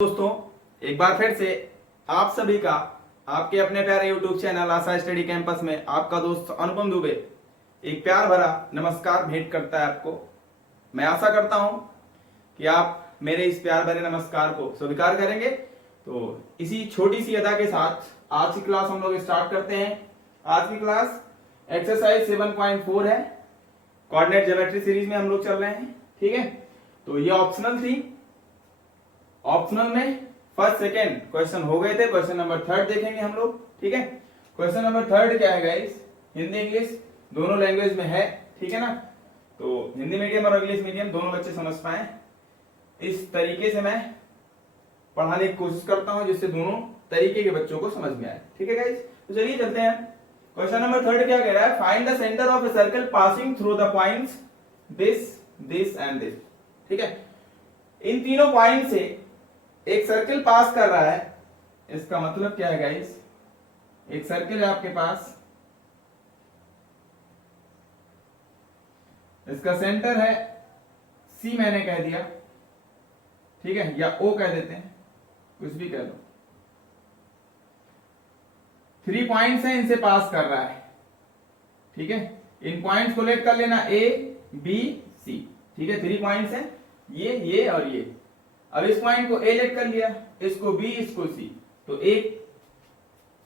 दोस्तों, एक बार फिर से आप सभी का आपके अपने प्यारे YouTube चैनल आशा स्टडी कैंपस में आपका दोस्त अनुपम दुबे एक प्यार भरा नमस्कार भेंट करता है आपको। मैं आशा करता हूं कि आप मेरे इस प्यार भरे नमस्कार को स्वीकार करेंगे। तो इसी छोटी सी अदा के साथ आज की क्लास हम लोग स्टार्ट करते हैं। आज की क्लास एक्सरसाइज 7.4 है, कोऑर्डिनेट ज्योमेट्री सीरीज में हम लोग चल रहे हैं। ठीक है, तो ये ऑप्शनल थी। ऑप्शनल में फर्स्ट सेकेंड क्वेश्चन हो गए थे, क्वेश्चन नंबर थर्ड देखेंगे हम लोग। ठीक है, क्वेश्चन नंबर थर्ड क्या है गाइस? हिंदी इंग्लिश दोनों लैंग्वेज में है। ठीक है ना, तो हिंदी मीडियम और इंग्लिश मीडियम दोनों बच्चे समझ पाए इस तरीके से मैं पढ़ाने की कोशिश करता हूं जिससे दोनों तरीके के बच्चों को समझ में आए। ठीक है गाइस, तो चलिए चलते हैं। क्वेश्चन नंबर थर्ड क्या कह रहा है? Find the centre of a circle passing through the points this this and this. ठीक है, इन तीनों पॉइंट से एक सर्कल पास कर रहा है। इसका मतलब क्या है गाइस? एक सर्कल है आपके पास, इसका सेंटर है सी, मैंने कह दिया। ठीक है, या ओ कह देते हैं, कुछ भी कह लो। 3 पॉइंट्स हैं, इनसे पास कर रहा है। ठीक है, इन पॉइंट्स को लेट कर लेना ए बी सी। ठीक है, 3 पॉइंट्स हैं, ये और ये। अब इस पॉइंट को ए लेट कर लिया, इसको बी, इसको सी। तो ए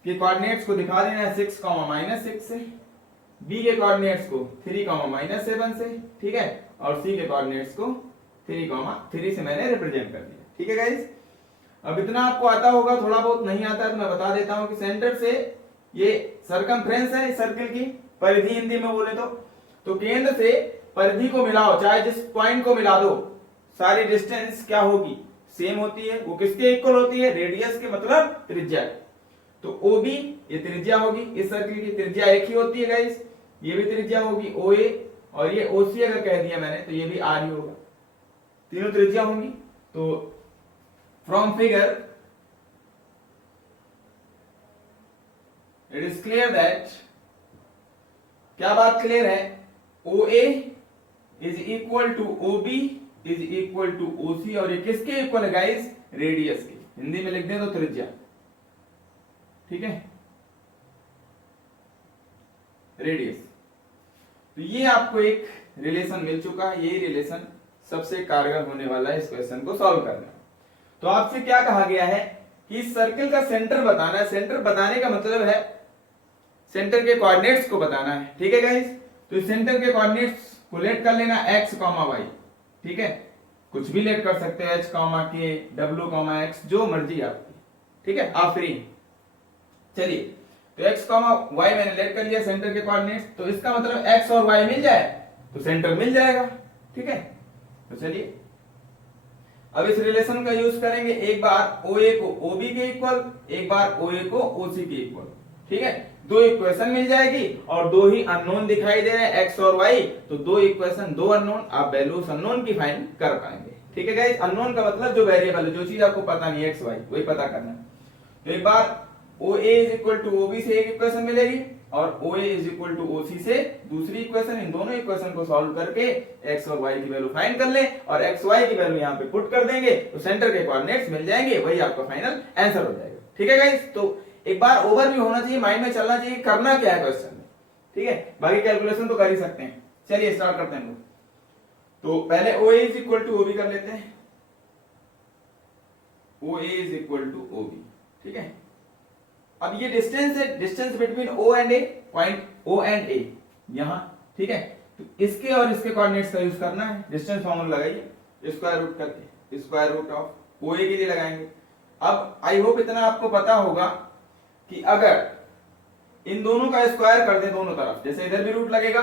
के कोऑर्डिनेट्स को दिखा देना है 6, -6 से, बी के कोऑर्डिनेट्स को 3, -7 से। ठीक है, और सी के कोऑर्डिनेट्स को 3 से मैंने रिप्रेजेंट कर दिया। ठीक है गाइस, अब इतना आपको आता होगा, थोड़ा बहुत नहीं आता है तो मैं बता देता हूं कि सेंटर से ये सरकमफ्रेंस है इस सर्कल की, परिधि हिंदी में बोले तो केंद्र से परिधि को मिलाओ, चाहे जिस पॉइंट को मिला दो, सारी डिस्टेंस क्या होगी? सेम होती है। वो किसके इक्वल होती है? रेडियस के, मतलब त्रिज्या। तो OB ये त्रिज्या होगी, इस सर्कल की त्रिज्या एक ही होती है गाइस। ये भी त्रिज्या होगी OA, और ये OC अगर कह दिया मैंने तो ये भी R ही होगा। तीनों त्रिज्या होंगी। तो from figure it is clear that, क्या बात क्लियर है? OA is equal to OB is equal to OC, और ये किसके इक्वल है गाइस? रेडियस के। हिंदी में लिख दें तो त्रिज्या। ठीक है, रेडियस। तो ये आपको एक रिलेशन मिल चुका है। ये रिलेशन सबसे कारगर होने वाला है इस क्वेश्चन को सॉल्व करने में। तो आपसे क्या कहा गया है कि इस सर्कल का सेंटर बताना है। सेंटर बताने का मतलब है सेंटर के कोऑर्डिनेट्स को बताना है। ठीक है गाइस, तो इस सेंटर के कोऑर्डिनेट्स को लेट कर लेना x, y। ठीक है, कुछ भी लेट कर सकते हैं, h, k, w, x, जो मर्जी आपकी। ठीक है, आप फ्री। चलिए, तो x, y मैंने लेट कर लिया सेंटर के कोऑर्डिनेट्स, तो इसका मतलब x और y मिल जाए तो सेंटर मिल जाएगा। ठीक है, तो चलिए अब इस रिलेशन का यूज करेंगे। एक बार OA को OB के इक्वल, एक बार OA को OC के इक्वल। ठीक है, 2 इक्वेशन मिल जाएगी और 2 ही अननोन दिखाई दे रहे हैं, x और y। तो 2 इक्वेशन 2 अननोन, आप वैल्यूज अननोन की फाइंड कर पाएंगे। ठीक है गाइस, अननोन का मतलब जो वेरिएबल है, जो चीज आपको पता नहीं है x y, वही पता करना है। तो एक बार OA is equal to OB से एक इक्वेशन मिलेगी और OA is equal to OC से दूसरी इक्वेशन। इन दोनों इक्वेशन को सॉल्व करके x और y की वैल्यू फाइंड कर ले और x y की वैल्यू यहाँ पे पुट कर देंगे तो सेंटर के कोऑर्डिनेट्स मिल जाएंगे, वही आपका फाइनल आंसर हो जाएगा। ठीक है गाइस, तो एक बार ओवरव्यू होना चाहिए, माइंड में चलना चाहिए करना क्या है क्वेश्चन में। ठीक है, बाकी कैलकुलेशन तो कर ही सकते हैं। चलिए स्टार्ट करते हैं लोग। तो पहले OA is equal to OB कर लेते हैं। OA is equal to OB। ठीक है, अब ये डिस्टेंस है, distance between O and A, point O and A यहां। ठीक है, तो इसके और इसके कोऑर्डिनेट्स का यूज करना है। डिस्टेंस फॉर्मूला लगाइए, स्क्वायर रूट करके, स्क्वायर रूट ऑफ OA के लिए लगाएंगे। अब आई होप इतना आपको पता होगा कि अगर इन दोनों का स्क्वायर कर दे दोनों तरफ, जैसे इधर भी रूट लगेगा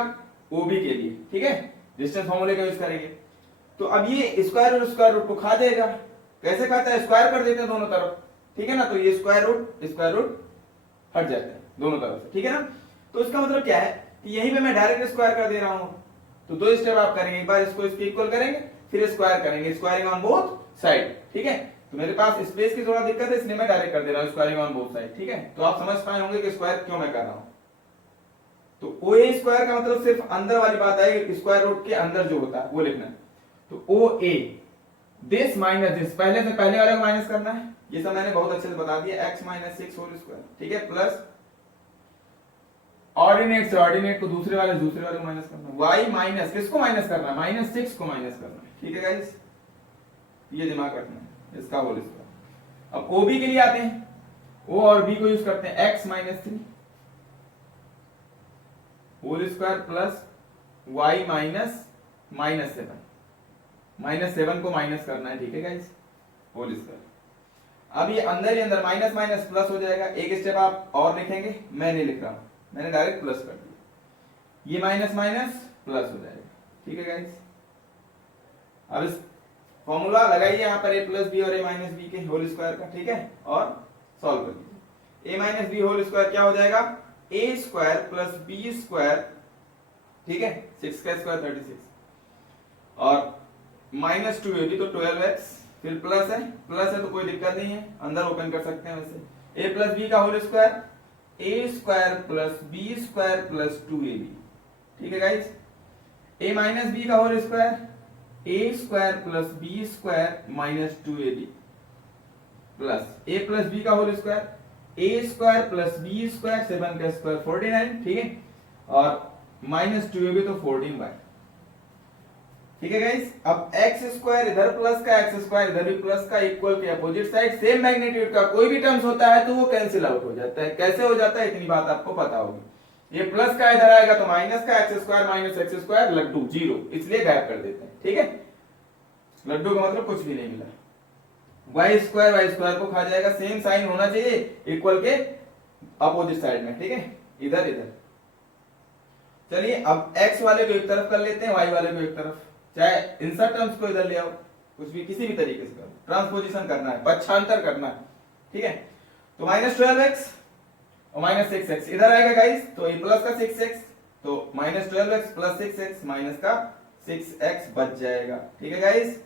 OB के लिए। ठीक है, डिस्टेंस फॉर्मूले का यूज करेंगे। तो अब ये स्क्वायर रूट को खा जाएगा। कैसे खाता है? स्क्वायर कर देते हैं दोनों तरफ। ठीक है ना, तो ये स्क्वायर रूट हट जाते हैं दोनों तरफ से। ठीक है ना, तो इसका मतलब क्या है कि यहीं पे मैं डायरेक्ट स्क्वायर कर दे रहा हूं। तो 2 स्टेप आप करेंगे, एक बार इसको इसके इक्वल करेंगे, फिर स्क्वायर करेंगे, स्क्वायरिंग ऑन बोथ साइड। ठीक है, तो मेरे पास स्पेस की थोड़ा दिक्कत है इसलिए मैं डायरेक्ट कर दे रहा हूं, स्क्वायरिंग ऑन बोथ साइड। ठीक है, तो आप समझ पाए होंगे कि स्क्वायर क्यों मैं कर रहा हूं। तो OA स्क्वायर का मतलब सिर्फ अंदर वाली बात है, स्क्वायर रूट के अंदर जो होता है वो लिखना है। तो OA दिस माइनस दिस, पहले से पहले वाले को माइनस करना है, ये सब मैंने बहुत अच्छे से बता दिया, x minus six whole square, ठीक है, प्लस ऑर्डिनेट से ऑर्डिनेट को दूसरे वाले को माइनस करना, y माइनस किसको माइनस करना है, माइनस सिक्स को माइनस करना है, ठीक है गाइस, ये दिमाग रखना है, इसका होल स्क्वायर। अब OB के लिए आते हैं, O और B को यूज करते हैं, x minus three whole square plus y minus minus seven, minus seven को माइनस करना है, ठीक है गाइस, होल स्क्वायर। अब ये अंदर ही अंदर माइनस माइनस प्लस हो जाएगा, एक स्टेप आप और लिखेंगे, मैं नहीं लिख रहा हूं, मैंने डायरेक्ट प्लस कर दिया, ये माइनस माइनस प्लस हो जाएगा, ठीक है गाइस। अब इस फॉर्मूला लगाइए यहाँ पर a प्लस बी और a माइनस बी के होल स्क्वायर का, ठीक है, और सॉल्व कर दीजिए। a minus B whole square क्या हो जाएगा, a square plus B square, ठीक है, 6 का स्क्वायर 36, और माइनस टू तो 12x, फिर प्लस है तो कोई दिक्कत नहीं है, अंदर ओपन कर सकते हैं वैसे, a प्लस बी का whole square, a square plus B square plus 2ab, ठीक है गाइस, a माइनस बी का whole square, a square plus B square minus 2ab, plus a plus B का whole square, a square plus B square 7 का square 49, ठीक है, और minus 2ab तो 14y, ठीक है गाइस। अब x स्क्वायर इधर प्लस का, x स्क्वायर इधर भी प्लस का, इक्वल के अपोजिट साइड सेम मैग्नीट्यूड का कोई भी टर्म्स होता है तो वो कैंसिल आउट हो जाता है, कैसे हो जाता है इतनी बात आपको पता होगी, ये प्लस का इधर आएगा तो माइनस का, x square minus x square लड्डू जीरो, इसलिए गायब कर देते हैं, ठीक है, लड्डू का मतलब कुछ भी नहीं मिला, y स्क्वायर को खा जाएगा, सेम साइन होना चाहिए इक्वल के अपोजिट साइड में, ठीक है, इधर इधर। चलिए अब x वाले को एक तरफ कर लेते हैं, y वाले को एक तरफ, चाहे इंसर्ट टर्म्स को इधर ले आओ, कुछ भी किसी भी तरीके से करो, ट्रांसपोजिशन करना है, पक्षांतर करना है, ठीक है, तो माइनस 12x और माइनस 6x इधर आएगा गाइस, तो ये प्लस का 6x, तो minus 12x plus 6x minus का 6x बच जाएगा, ठीक है गाइस।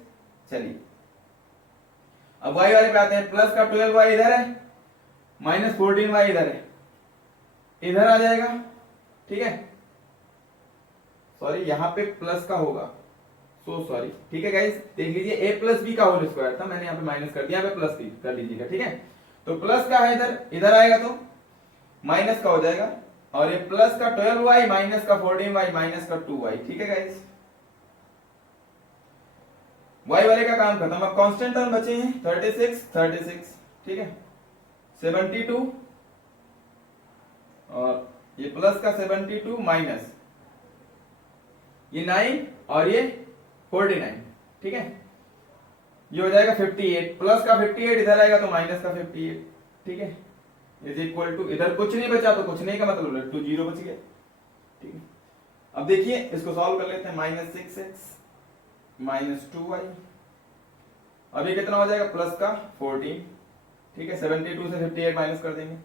चलिए अब y वाले पे आते हैं, प्लस का 12y इधर है, माइनस 14y इधर है, इधर आ जाएगा, ठीक है, सॉरी यहां पे प्लस का होगा, सो सॉरी, ठीक है गाइस, देख लीजिए a प्लस बी का होल स्क्वायर था, मैंने यहाँ पे माइनस कर दिया, यहाँ पे प्लस कर लीजिएगा, ठीक है, तो प्लस का है इधर, इधर आएगा तो माइनस का हो जाएगा, और ये प्लस का 12y माइनस का 14y माइनस का 2y, ठीक है गाइस, y वाले का काम खत्म। अब कांस्टेंट टर्म बचे हैं 36, ठीक है, 72 और ये प्लस का 72 माइनस ये 9 और ये 49, ठीक है, ये हो जाएगा 58, प्लस का 58 इधर आएगा तो माइनस का 58, ठीक है, इज इक्वल टू, इधर कुछ नहीं बचा तो कुछ नहीं का मतलब लट्टू जीरो बच गया, ठीक है। अब देखिए इसको सॉल्व कर लेते हैं, माइनस 6x माइनस 2y, अब ये कितना हो जाएगा, प्लस का 14, ठीक है, 72 से 58 माइनस कर देंगे।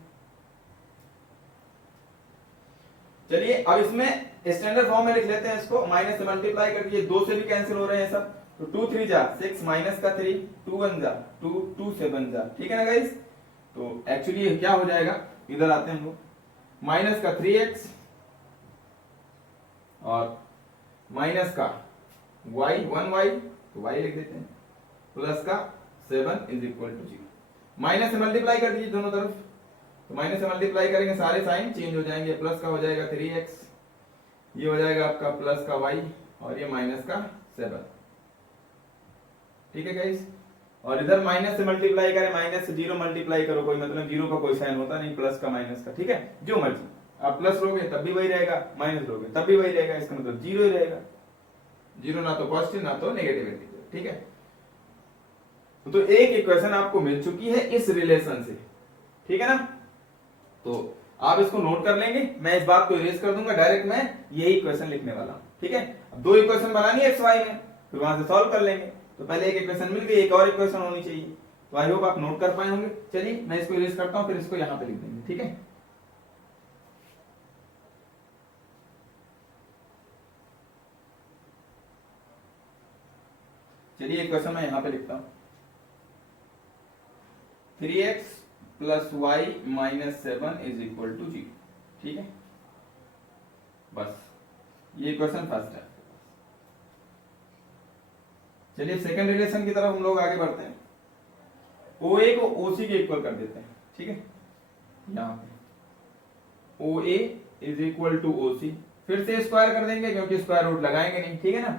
चलिए अब इसमें स्टैंडर्ड फॉर्म में लिख लेते हैं इसको, माइनस से मल्टीप्लाई कर दिए, 2 से भी कैंसिल हो रहे हैं सब, तो 2 3 जा 6 माइनस का 3, 2 1 जा 2, 2 7 जा, ठीक है ना गाइस, तो एक्चुअली क्या हो जाएगा, इधर आते हैं हम लोग, माइनस का 3x और माइनस का y 1y, तो y लिख देते हैं, प्लस का 7 इज इक्वल टू 0, माइनस से मल्टीप्लाई कर दीजिए दोनों तरफ, तो माइनस से मल्टीप्लाई करेंगे सारे साइन चेंज हो जाएंगे, प्लस का हो जाएगा 3x, ये हो जाएगा आपका प्लस का y और ये माइनस का 7, ठीक है गाइस, और इधर माइनस से मल्टीप्लाई करें, माइनस से 0 मल्टीप्लाई करो, कोई मतलब 0 का कोई साइन होता नहीं, प्लस का माइनस का, ठीक है, जो मर्जी, आप प्लस लोगे तब भी वही रहेगा, माइनस लोगे तब भी वही रहेगा, इसका मतलब 0 ही रहेगा, 0 ना तो पॉजिटिव ना तो नेगेटिव, ठीक है। तो एक इक्वेशन आपको मिल चुकी है इस रिलेशन से, ठीक है ना, तो आप इसको नोट कर लेंगे, मैं इस बात को इरेज कर दूंगा, डायरेक्ट मैं यही इक्वेशन लिखने वाला हूं, ठीक है। अब 2 इक्वेशन बनानी है xy में, फिर वहां से सॉल्व कर लेंगे, तो पहले एक इक्वेशन मिल गई, एक और इक्वेशन होनी चाहिए, तो आई होप आप नोट कर पाए होंगे। चलिए मैं इसको इरेज करता हूं, फिर इसको यहां पे लिख देंगे, ठीक है। चलिए इक्वेशन मैं यहां पे लिखता हूं, 3x plus y minus 7 is equal to 0, ठीक है, बस ये इक्वेशन फर्स्ट है। चलिए सेकंड रिलेशन की तरफ हम लोग आगे बढ़ते हैं। OA को OC के इक्वल कर देते हैं, ठीक है। यहाँ पे OA is equal to OC, फिर से स्क्वायर कर देंगे क्योंकि स्क्वायर रूट लगाएंगे नहीं, ठीक है ना।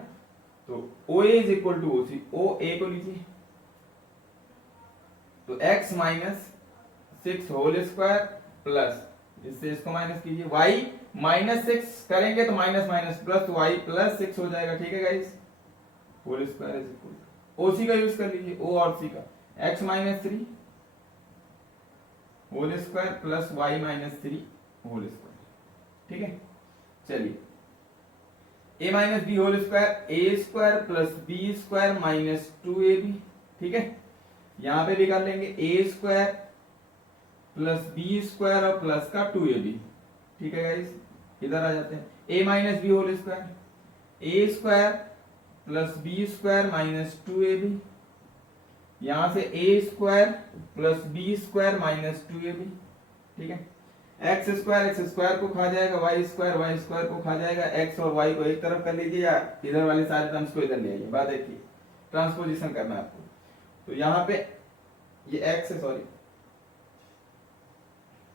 तो OA is equal to OC, OA को लीजिए तो x minus 6 whole square plus, इससे इसको माइनस कीजिए, y माइनस 6 करेंगे तो माइनस माइनस प्लस, तो y प्लस 6 हो जाएगा, ठीक है guys. Whole square is equal, OC का यूज कर लीजिए, O और C का, x minus 3 whole square plus y minus 3 whole square, ठीक है। चलिए a minus B whole square, A square plus B square minus 2ab, ठीक है। यहां पे भी कर लेंगे A square plus B square और प्लस का 2ab, ठीक है गाइस। इधर आ जाते हैं, a minus B whole square, A square plus B square minus 2ab, यहां से A square plus B square minus 2ab, ठीक है। एक्स स्क्वायर को खा जाएगा, वाई स्क्वायर को खा जाएगा, एक्स और वाई को एक तरफ कर लीजिए या इधर वाले सारे टर्म्स को इधर ले आइए, बात एक ही, ट्रांसपोजिशन करना है आपको। तो यहाँ पे ये एक्स है, सॉरी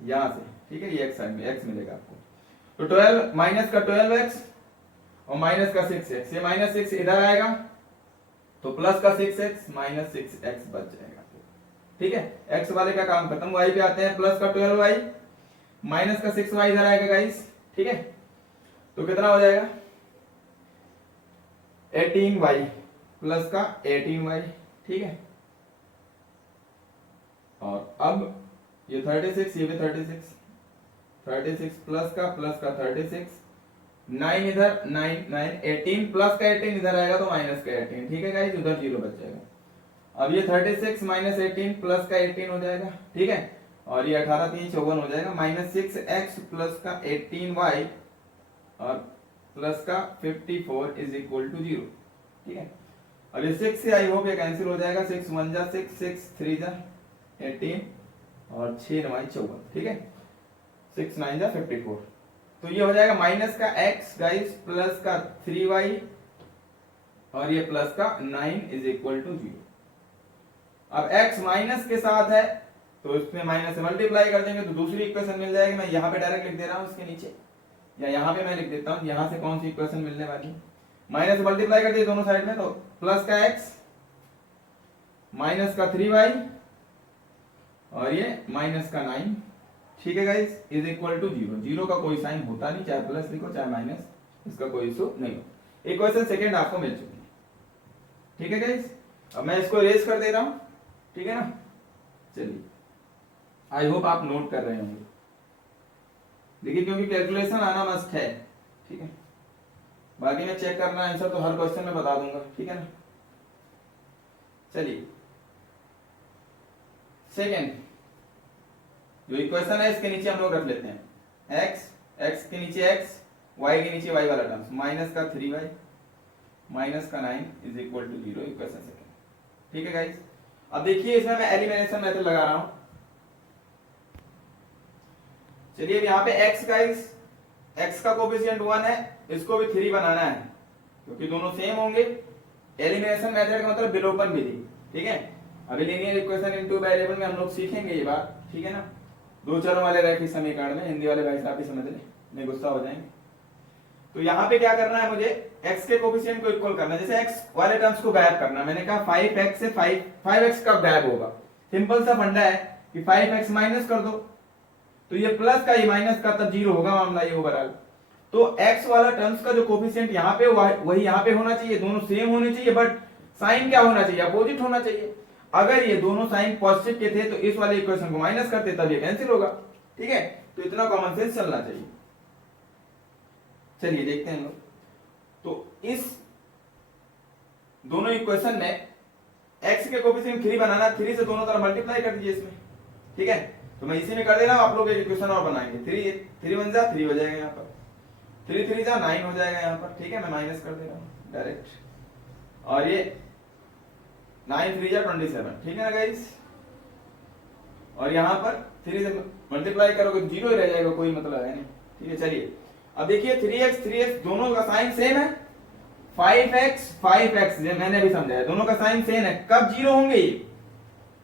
यहां से, ठीक है, ये एक्स साइड में एक्स मिलेगा आपको। तो 12 माइनस का 12x और माइनस का 6x, ये माइनस 6 इधर आएगा तो प्लस का 6x माइनस 6x बच जाएगा, ठीक है। x वाले का काम खत्म, y पे आते हैं, प्लस का 12y माइनस का 6y इधर आएगा गाइस, ठीक है। तो कितना हो जाएगा 18y प्लस का 18y, ठीक है। और अब ये 36, ये भी 36 प्लस का 36, 9 इधर 9 18 प्लस का 18 इधर आएगा तो माइनस का 18, ठीक है गाइस, उधर 0 बच जाएगा। अब ये 36 माइनस 18 प्लस का 18 हो जाएगा, ठीक है। और ये 18 3 54 हो जाएगा, माइनस 6x प्लस का 18y और प्लस का 54 इज इक्वल टू 0, ठीक है। और ये 6 से आई होप ये कैंसिल हो जाएगा, 6 1 जा 6, 6 3 जा 18 और 6 9 54, ठीक है। 6 9 जा 54, तो ये हो जाएगा माइनस का x गाइस प्लस का 3y और ये प्लस का 9 इज इक्वल टू 0। अब x माइनस के साथ है तो इसमें माइनस से मल्टीप्लाई कर देंगे तो दूसरी इक्वेशन मिल जाएगी। मैं यहाँ पे डायरेक्ट लिख दे रहा हूँ उसके नीचे, या यहाँ पे मैं लिख देता हूँ यहाँ से कौन सी इक्वेशन मिलने वाली है। माइनस से मल्टीप्लाई कर दिए दोनों साइड में, तो प्लस का x माइनस का 3y और ये माइनस का 9, ठीक है गाइस, इज इक्वल टू 0। 0 का कोई साइन होता नहीं, चाहे प्लस लिखो चाहे माइनस, इसका कोई इशू नहीं हो। इक्वेशन सेकेंड आपको मिल चुकी है, ठीक है गाइस। अब मैं इसको इरेज कर दे रहा हूं, ठीक है ना। चलिए आई होप आप नोट कर रहे होंगे, देखिए क्योंकि कैलकुलेशन आना मस्ट है, ठीक है। बाकी मैं चेक करना आंसर तो हर क्वेश्चन में बता दूंगा, ठीक है ना। चलिए सेकेंड जो इक्वेशन है इसके नीचे हम लोग रख लेते हैं x के नीचे x, y के नीचे y वाला टर्म्स, माइनस का 3y माइनस का 9 is equal to 0, equation second, ठीक है गाइस। अब देखिए इसमें मैं एलिमिनेशन मेथड लगा रहा हूं। चलिए अब यहाँ पे x गाइस, x का कोफिशिएंट 1 है, इसको भी 3 बनाना है क्योंकि दोनों सेम होंगे। एलिमिनेशन मेथड का मतलब विलोपन विधि, ठीक है। अभी लीनियर इक्वेशन इनटू वेरिएबल में हम लोग सीखेंगे ये बात, ठीक है ना। दो चरों वाले रैखिक समीकरण में, हिंदी वाले भाई साहब भी समझ लें, नहीं गुस्सा हो जाएंगे। तो यहाँ पे क्या करना है, मुझे x के कोफिशिएंट को इक्वल करना है। जैसे x वाले टर्म्स को गायब करना है, मैंने कहा 5x से 5x कब गायब होगा, सिंपल सा फंडा है कि 5x माइनस कर दो तो ये प्लस का ये माइनस का, तब 0 होगा मामला ये ओवरऑल। तो x वाला टर्म्स का जो कोफिशिएंट यहाँ पे वही यहाँ पे होना चाहिए, दोनों सेम होने चाहिए, बट साइन क्या होना चाहिए, अपोजिट होना चाहिए। अगर ये दोनों साइन पॉजिटिव के थे तो इस वाले इक्वेशन को माइनस करते तब ये कैंसिल होगा, ठीक है। तो इतना कॉमन सेंस चलना चाहिए। चलिए देखते हैं लोग, तो इस दोनों इक्वेशन में x के कोफिशिएंट 3 बनाना, 3 से दोनों तरफ मल्टीप्लाई कर दीजिए इसमें, ठीक है। तो मैं इसी में कर दे रहा हूं, आप लोग एक इक्वेशन और बनाएंगे। 3 1 जा 3 हो जाएगा यहाँ पर, 3 3 जा 9 हो जाएगा यहाँ पर, ठीक है। मैं माइनस कर दे रहा हूं डायरेक्ट, और ये 9 3 जा 27, ठीक है ना गाइस। और यहाँ पर 3 से मल्टीप्लाई करोगे 0 ही रह जाएगा, कोई मतलब है नहीं, ठीक है। चलिए अब देखिए 3x दोनों का साइन सेम है, 5x मैंने अभी समझाया, दोनों का साइन सेम है। कब जीरो होंगे ये?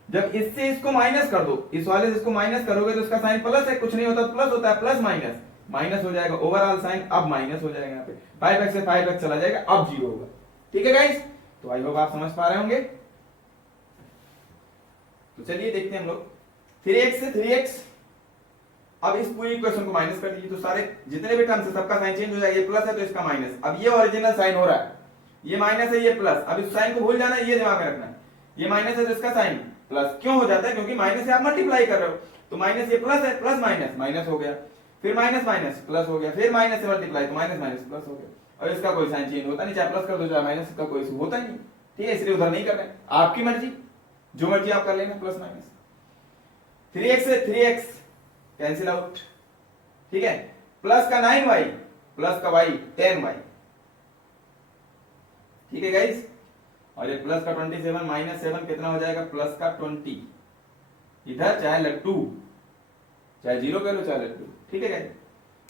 जब इससे इसको माइनस कर दो, इस वाले से इसको माइनस करोगे तो इसका साइन प्लस है, कुछ नहीं होता तो प्लस होता है, प्लस माइनस माइनस हो जाएगा, ओवरऑल साइन अब माइनस हो जाएगा। यहाँ पे 5x से 5x चला जाएगा, अब जीरो होगा। ठीक है गाइस, तो आई होप आप समझ पा रहे होंगे। तो चलिए देखते हैं हम लोग 3x से 3x। अब इस पूरी इक्वेशन को माइनस कर दीजिए तो सारे जितने भी टर्म्स है सबका साइन चेंज हो जाएगा। ये प्लस है तो इसका माइनस, अब ये ओरिजिनल साइन हो रहा है, ये माइनस है ये प्लस। अब इस साइन को भूल जाना, ये दिमाग में रखना है, ये माइनस है तो इसका साइन प्लस क्यों हो जाता है? क्योंकि माइनस से आप मल्टीप्लाई कर रहे हो, तो माइनस ये प्लस है, प्लस माइनस माइनस हो गया, फिर माइनस माइनस प्लस हो गया, फिर माइनस से मल्टीप्लाई तो माइनस माइनस प्लस हो गया। और इसका कोई साइन चेंज होता नहीं, चाहे प्लस कर दो चाहे माइनस, का कोई होता ही नहीं। ठीक है, इसलिए उधर नहीं कर रहे, आपकी मर्जी, जो मर्जी आप कर लेना, प्लस माइनस। 3x से 3x कैंसिल आउट। ठीक है, प्लस का 9y प्लस का y 10y। ठीक है गाइस, और ये प्लस का 27 माइनस 7 कितना हो जाएगा? प्लस का 20। इधर चाहे लट्टू, चाहे जीरो कह लो चाहे लट्टू। ठीक है गाइस,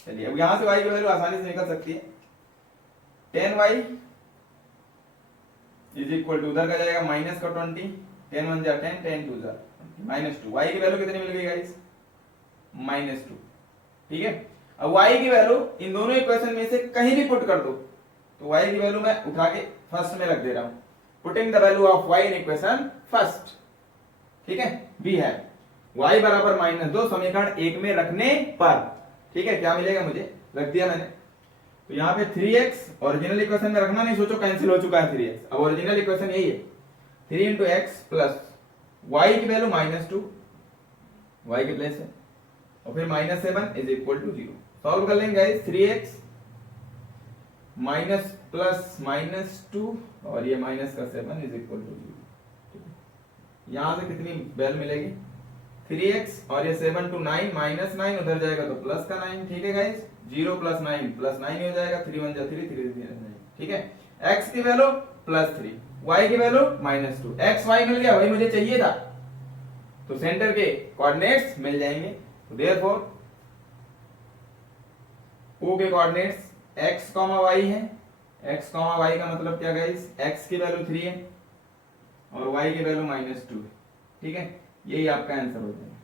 चलिए अब यहां से y की वैल्यू आसानी से निकल सकती है। 10y इज इक्वल टू, उधर का जाएगा माइनस का 20, 10 1 जा 10, 10 2 जा -2। y की वैल्यू कितनी मिल गई गाइस? -2। ठीक है, अब y की वैल्यू इन दोनों इक्वेशन में से कहीं भी पुट कर दो, तो y की वैल्यू मैं उठा के फर्स्ट में रख दे रहा हूं। Putting the value of y in equation first. ठीक है, वी है y बराबर -2 समीकरण 1 में रखने पर। ठीक है, क्या मिलेगा मुझे? रख दिया मैंने, तो यहाँ पे 3x ओरिजिनल इक्वेशन में रखना नहीं, सोचो कैंसिल हो चुका है 3x। अब ओरिजिनल इक्वेशन यही है, 3 × x प्लस y की वैल्यू -2 y के प्लेस है, और फिर -7 इज इक्वल टू 0। सॉल्व कर लेंगे गाइस, 3x माइनस प्लस -2 और ये माइनस का 7 इज इक्वल टू 0। यहां से कितनी वैल्यू मिलेगी? 3x और ये 7 to 9 -9 उधर जाएगा तो प्लस का 9। ठीक है गाइस, 0 + 9 + 9 हो जाएगा, 3 1 जा 3 3 3 9। ठीक है, x की वैल्यू +3, y की वैल्यू -2। x y मिल गया, वही मुझे चाहिए था, तो सेंटर के कोऑर्डिनेट्स मिल जाएंगे। तो देयरफॉर O के कोऑर्डिनेट्स x, y है। x, y का मतलब क्या गाइस? x की वैल्यू 3 है और y की वैल्यू -2 है। ठीक है, यही आपका आंसर हो जाएगा।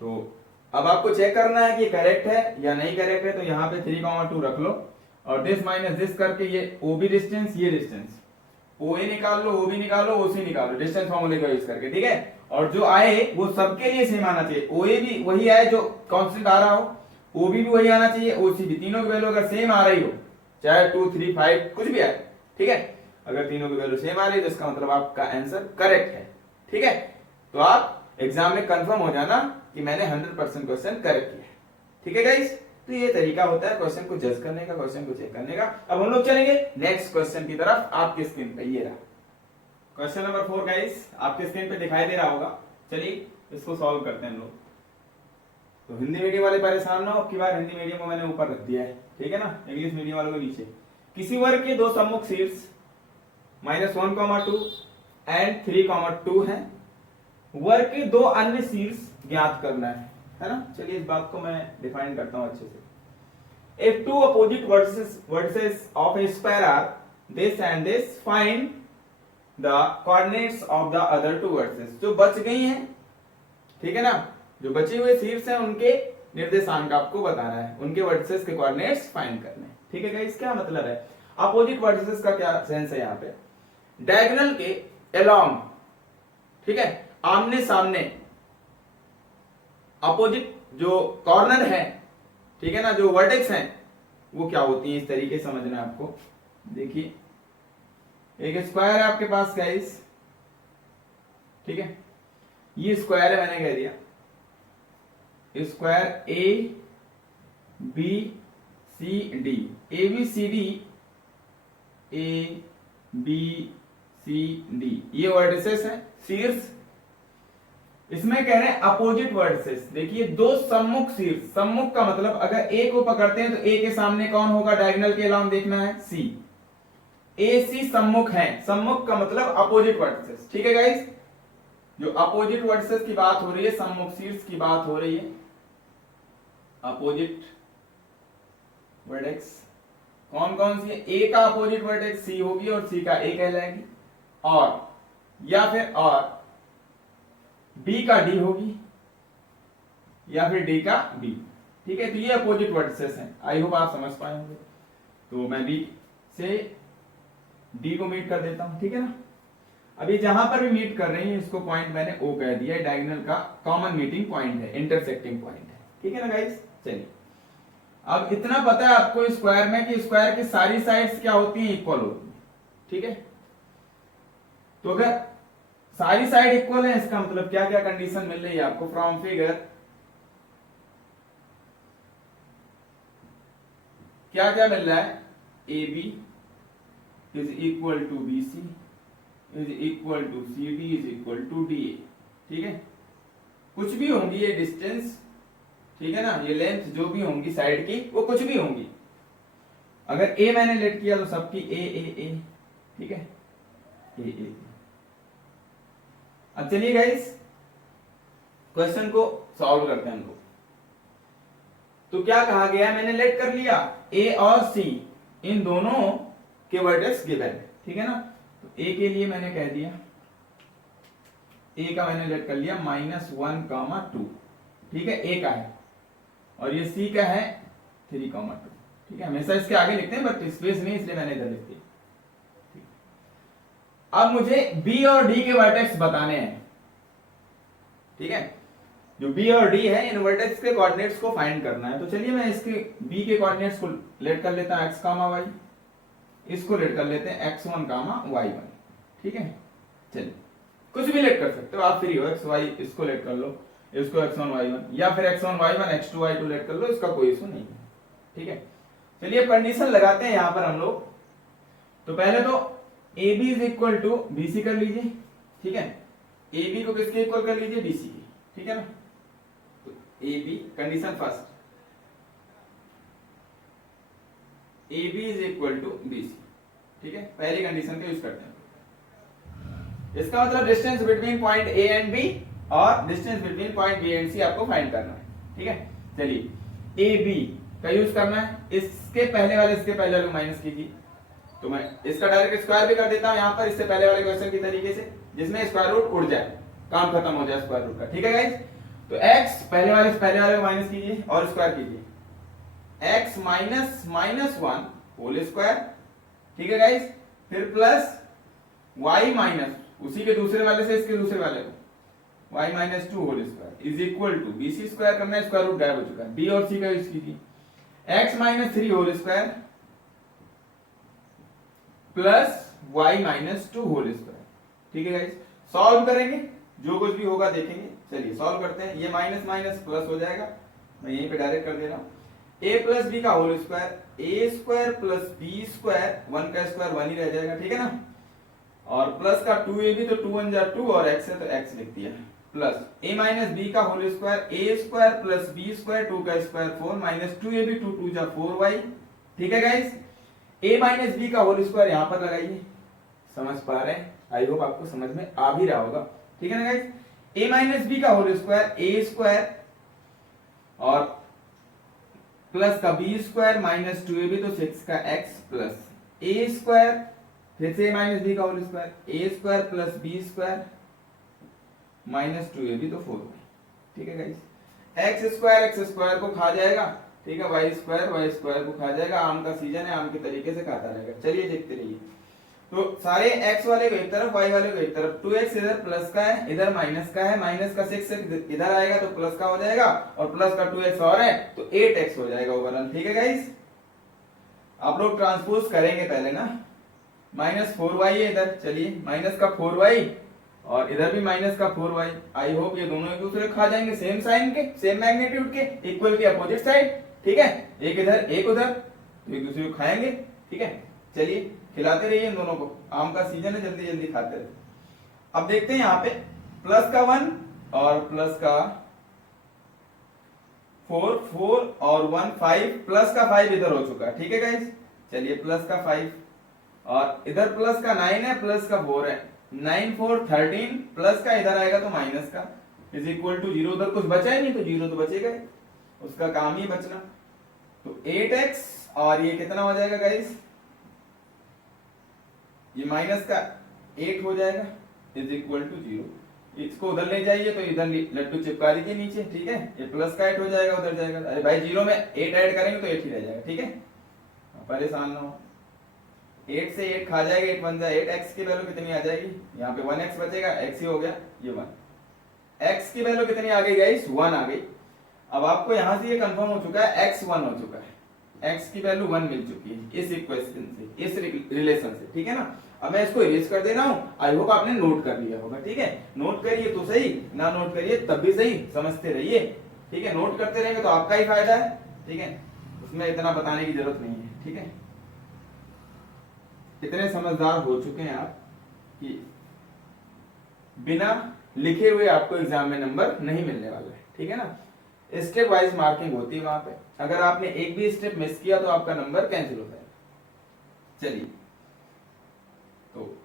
तो अब आपको चेक करना है कि करेक्ट है या नहीं करेक्ट है, तो यहाँ पे 3, 2 रख लो और दिस माइनस दिस करके ये OB डिस्टेंस, ये डिस्टेंस OA निकाल लो, OB निकाल लो, OC निकाल लो, डिस्टेंस फॉर्मूले का यूज करके। ठीक है, और जो आए वो सबके लिए सेम आना चाहिए। OA भी वही आए जो कांस्टेंट आ रहा हो, OB भी वही आना चाहिए, OC भी। तीनों की वैल्यू अगर सेम आ रही हो, चाहे 2 3 5 कुछ भी आए, ठीक है, अगर तीनों की वैल्यू सेम आ रही है तो इसका मतलब आपका आंसर करेक्ट है। ठीक है, तो आप एग्जाम में कंफर्म हो जाना कि मैंने 100% क्वेश्चन करेक्ट किया है। ठीक है गाइस, तो ये तरीका होता है क्वेश्चन को जज करने का, क्वेश्चन को चेक करने का। अब हम लोग चलेंगे नेक्स्ट क्वेश्चन की तरफ। आपके स्क्रीन पे ये रहा क्वेश्चन नंबर 4 गाइस, आपके स्क्रीन पे दिखाई दे रहा होगा। चलिए इसको सॉल्व करते हैं हम लोग। तो हिंदी मीडियम वाले परेशान ना हो, अब की बार हिंदी मीडियम को मैंने ऊपर रख दिया है, ठीक है ना, इंग्लिश मीडियम वालों को नीचे। किसी वर्ग के दो सम्मुख शीर्ष -1, 2 एंड 3, 2 है। वर्ग के दो अन्य शीर्ष ज्ञात करना है ना। चलिए इस बात को मैं डिफाइन करता हूं अच्छे से। If two opposite vertices of a square are this and this, find the coordinates of the other two vertices। जो बच गई हैं, ठीक है ना, जो बचे हुए शीर्ष हैं उनके निर्देशांक आपको बताना है, उनके वर्टिसेस के कोऑर्डिनेट्स फाइंड करने हैं। ठीक है गाइस, क्या मतलब है अपोजिट वर्टिसेस का? क्या सेंस है यहाँ पे? डायगोनल के अलोंग, ठीक है, आमने सामने अपोजिट जो कॉर्नर है, ठीक है ना, जो वर्टेक्स हैं वो क्या होती हैं, इस तरीके से समझना है आपको। देखिए एक स्क्वायर है आपके पास गाइस, ठीक है, ये स्क्वायर है, मैंने कह दिया स्क्वायर ABCD, ABCD ये वर्टिसेस हैं, शीर्ष। इसमें कह रहे हैं अपोजिट वर्टिसेस। देखिए दो सम्मुख शीर्ष, सम्मुख का मतलब अगर ए को पकड़ते हैं तो ए के सामने कौन होगा, डायगोनल के अलावा देखना है C। AC सम्मुख है, सम्मुख का मतलब अपोजिट वर्टिसेस। ठीक है गाइस, जो अपोजिट वर्टिसेस की बात हो रही है, सम्मुख शीर्ष की बात हो रही है, अपोजिट वर्टेक्स कौन कौन सी है? ए का अपोजिट वर्टेक्स सी होगी और सी का ए कहलाएगी, और या फिर और बी का डी होगी या फिर डी का बी। ठीक है, तो ये अपोजिट वर्टिसेस हैं। आई होप आप समझ पाए होंगे। तो मैं बी से डी को मीट कर देता हूं, ठीक है ना। अभी जहां पर भी मीट कर रही है इसको पॉइंट मैंने ओ कह दिया, डायगोनल का कॉमन मीटिंग पॉइंट है, इंटरसेक्टिंग पॉइंट है, ठीक है ना गाइस। चलिए, अब इतना पता है आपको स्क्वायर में कि स्क्वायर की सारी साइड्स क्या होती हैं? इक्वल होती हैं, ठीक है। तो अगर सारी साइड इक्वल है इसका मतलब क्या क्या कंडीशन मिल रही है आपको? फ्रॉम फिगर क्या क्या मिल रहा है? A B is equal to B C is equal to C D is equal to D A, ठीक है। कुछ भी होंगी ये डिस्टेंस, ठीक है ना, ये लेंथ जो भी होंगी साइड की वो कुछ भी होंगी। अगर ए मैंने लेट किया तो सबकी ए ए ए, ठीक है, ए ए। अब चलिए गाइस क्वेश्चन को सॉल्व करते हैं हम लोग। तो क्या कहा गया है? मैंने लेट कर लिया ए और सी, इन दोनों के वर्टेक्स गिवन है, ठीक है ना। तो ए के लिए मैंने कह दिया, ए का मैंने लेट कर लिया -1, 2, ठीक है, ए का है, और ये सी का है 3, 2, ठीक है। हमेशा इसके आगे लिखते हैं बट स्पेस नहीं इसलिए मैंने इधर लिख दिया। अब मुझे बी और डी के वर्टेक्स बताने हैं, ठीक है। जो बी और डी है इन वर्टेक्स के कोऑर्डिनेट्स को फाइंड करना है। तो चलिए मैं इसके बी के कोऑर्डिनेट्स को लेट कर लेता हूं x, y, इसको लेट कर लेते हैं x1, y1, ठीक है। चलिए कुछ भी लेट कर सकते हो आप, फ्री हो। x, y इसको लेट कर लो, इसको x1, y1, या फिर x1, y1, x2, y2 late कर लो, इसका कोई इशू नहीं है, ठीक है। चलिए कंडीशन लगाते हैं यहां पर हम लोग। तो पहले तो A B is equal to B C कर लीजिए, ठीक है। ए बी को किसके इक्वल कर लीजिए? बी सी की, ठीक है ना। तो A B condition first, A B is equal to B C, ठीक है। पहली कंडीशन का यूज करते हैं। इसका मतलब distance between point A and B और distance between point B and C आपको फाइंड करना है, ठीक है। चलिए ए बी का यूज करना है, इसके पहले वाले इसके पहले वाले को माइनस कीजिए। तो मैं इसका डायरेक्ट स्क्वायर भी कर देता हूं यहां पर, इससे पहले वाले क्वेश्चन की तरीके से, जिसमें स्क्वायर रूट उड़ जाए, काम खत्म हो जाए स्क्वायर रूट का, ठीक है गाइस। तो x पहले वाले को माइनस कीजिए और स्क्वायर कीजिए, x -1 होल स्क्वायर, ठीक है गाइस। फिर प्लस y माइनस उसी के दूसरे वाले से इसके दूसरे वाले को y -2 whole square is equal to B C square करना है, स्क्वायर रूट गायब हो चुका है, b और c का यूज कीजिए, x -3 whole square plus y -2 whole square, ठीक है गाइस। सॉल्व करेंगे, जो कुछ भी होगा देखेंगे। चलिए सॉल्व करते हैं। ये माइनस माइनस प्लस हो जाएगा, मैं यहीं पे डायरेक्ट कर दे रहा हूं। a प्लस बी का whole square, a square plus B square, 1 का स्क्वायर 1 ही रह जाएगा, ठीक है ना। और प्लस का 2ab, तो 2 1 जा 2 और x है तो x लिख दिया, प्लस a माइनस बी का whole square, a square plus B square, 2 का स्क्वायर 4 माइनस 2ab, 2 2 जा 4y, ठीक है गाइस। a माइनस बी का होल स्क्वायर यहां पर लगाइए, समझ पा रहे हैं? आई होप आपको समझ में आ भी रहा होगा, ठीक है ना गाइस। a माइनस बी का होल स्क्वायर, a स्क्वायर और प्लस का बी स्क्वायर माइनस 2ab, तो 6 का x प्लस a स्क्वायर, फिर से a माइनस बी का whole square, a square plus B square minus 2ab, तो 4y, ठीक है गाइस। x स्क्वायर को खा जाएगा, ठीक है, y स्क्वायर को खा जाएगा। आम का सीजन है, आम के तरीके से खाता रहेगा। चलिए देखते रहिए। तो सारे x वाले को एक तरफ, y वाले को एक तरफ, 2x इधर प्लस का है, इधर माइनस का है, माइनस का 6 इधर आएगा तो प्लस का हो जाएगा, और प्लस का 2x और है तो 8x हो जाएगा ओवरऑल, ठीक है गाइस। आप लोग ट्रांसपोज करेंगे पहले ना, -4y है इधर, चलिए माइनस का 4y और इधर भी माइनस का 4y। आई होप ये दोनों एक दूसरे को खा जाएंगे, सेम साइन के, सेम मैग्नीट्यूड के, इक्वल के अपोजिट साइड, ठीक है। एक इधर एक उधर, तो एक दूसरे को खाएंगे, ठीक है। चलिए खिलाते रहिए इन दोनों को, आम का सीजन है, जल्दी जल्दी खाते रहिए। अब देखते हैं यहाँ पे प्लस का 1 और प्लस का 4 और 1 5, प्लस का 5 इधर हो चुका है, ठीक है गाइस। चलिए प्लस का 5 और इधर प्लस का 9 है, प्लस का 4 है, 9 4 13, प्लस का इधर आएगा तो माइनस का इज इक्वल टू 0। उधर कुछ बचा ही नहीं तो 0 तो बचेगा ही, उसका काम ही बचना। तो 8x और ये कितना हो जाएगा गाइस, ये माइनस का 8 हो जाएगा इज इक्वल टू 0। इसको उधर ले जाइए तो इधर लड्डू चिपका लीजिए नीचे, ठीक है। ये प्लस का 8 हो जाएगा, उधर जाएगा। अरे भाई 0 में 8 ऐड करेंगे तो 8 ही रह जाएगा, ठीक है। परेशान ना हो, 8 से 8 खा जाएगा, 8 बन जाए 8। एक्स की वैल्यू कितनी आ जाएगी, यहाँ पे 1x बचेगा, x ही हो गया ये 1। x की वैल्यू कितनी आ गई गाइस, 1 आ गई। अब आपको यहां से ये कंफर्म हो चुका है x 1 हो चुका है, x की वैल्यू 1 मिल चुकी है इस इक्वेशन से, इस रिलेशन से, ठीक है ना। अब मैं इसको इरेज कर दे रहा हूं, आई होप आपने नोट कर लिया होगा, ठीक है। नोट करिए तो सही, ना नोट करिए तब भी सही, समझते रहिए, ठीक है। नोट करते रहेंगे तो आपका ही फायदा है, ठीक है, उसमें इतना बताने की जरूरत नहीं है, ठीक है। इतने समझदार हो चुके हैं आप कि बिना लिखे हुए आपको एग्जाम में नंबर नहीं मिलने वाला है, ठीक है ना। स्टेप वाइज मार्किंग होती है वहां पे, अगर आपने एक भी स्टेप मिस किया तो आपका नंबर कैंसिल हो जाएगा। चलिए, तो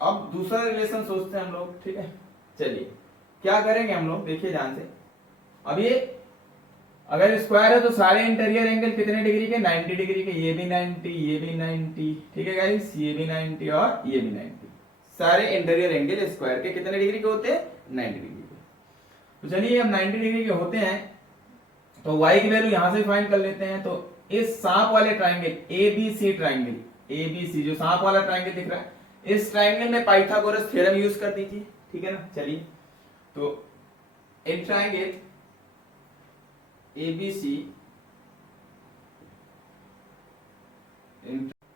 अब दूसरा रिलेशन सोचते हैं हम लोग, ठीक है। चलिए क्या करेंगे हम लोग, देखिए ध्यान से। अब ये अगर स्क्वायर है तो सारे इंटीरियर एंगल कितने डिग्री के, 90 डिग्री के। ये भी 90, ये भी 90, ठीक है गाइस, ये भी 90 और ये भी 90। सारे इंटीरियर एंगल स्क्वायर के कितने डिग्री के होते हैं, 90 डिग्री के। तो चलिए हम 90 डिग्री के होते हैं तो y की वैल्यू यहां से फाइंड कर लेते हैं। तो इस सांप वाले ट्राइंगल ABC ट्राइंगल, ABC जो सांप वाला ट्राइंगल दिख रहा है, इस ट्राइंगल में पाइथागोरस थ्योरम यूज कर दीजिए, ठीक है ना। चलिए, तो इन ट्राइंगल ABC,